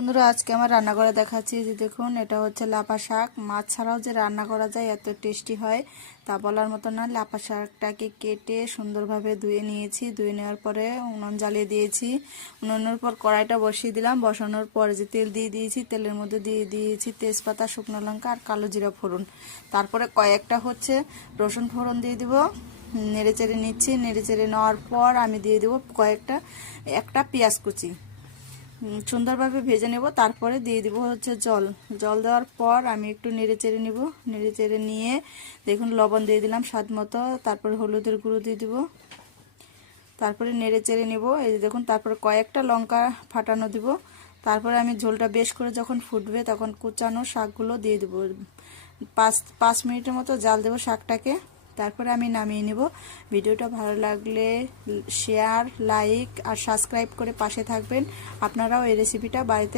বন্ধুরা আজকে আমার রান্না করে দেখাচ্ছি যে দেখুন এটা হচ্ছে লাপা শাক। মাছ ছাড়াও যে রান্না করা যায় এত টেস্টি হয় তা বলার মতো না। লাপা শাকটাকে কেটে সুন্দরভাবে ধুয়ে নিয়েছি। ধুয়ে নেওয়ার পরে উনুন জ্বালিয়ে দিয়েছি। উনুনের পর কড়াইটা বসিয়ে দিলাম। বসানোর পরে যে তেল দিয়ে দিয়েছি, তেলের মধ্যে দিয়ে দিয়েছি তেজপাতা, শুকনো লঙ্কা আর কালো জিরা ফোড়ন। তারপরে কয়েকটা হচ্ছে রসুন ফোড়ন দিয়ে দিব। নেড়ে চেড়ে নিচ্ছি। নেড়ে চেড়ে নেওয়ার পর আমি দিয়ে দেবো একটা পেঁয়াজ কুচি। সুন্দরভাবে ভেজে নেব। তারপরে দিয়ে দিব হচ্ছে জল। জল দেওয়ার পর আমি একটু নেড়ে চেড়ে নেব। নেড়ে চেড়ে নিয়ে দেখুন লবণ দিয়ে দিলাম স্বাদ মতো। তারপরে হলুদের গুঁড়ো দিয়ে দিব। তারপরে নেড়ে চেড়ে নেব। এই যে দেখুন তারপরে কয়েকটা লঙ্কা ফাটানো দিব। তারপরে আমি ঝোলটা বেশ করে যখন ফুটবে তখন কুচানো শাকগুলো দিয়ে দেবো। 5 মিনিটের মতো জাল দেবো শাকটাকে। তারপরে আমি নামিয়ে নেব। ভিডিওটা ভালো লাগলে শেয়ার, লাইক আর সাবস্ক্রাইব করে পাশে থাকবেন। আপনারাও এই রেসিপিটা বাড়িতে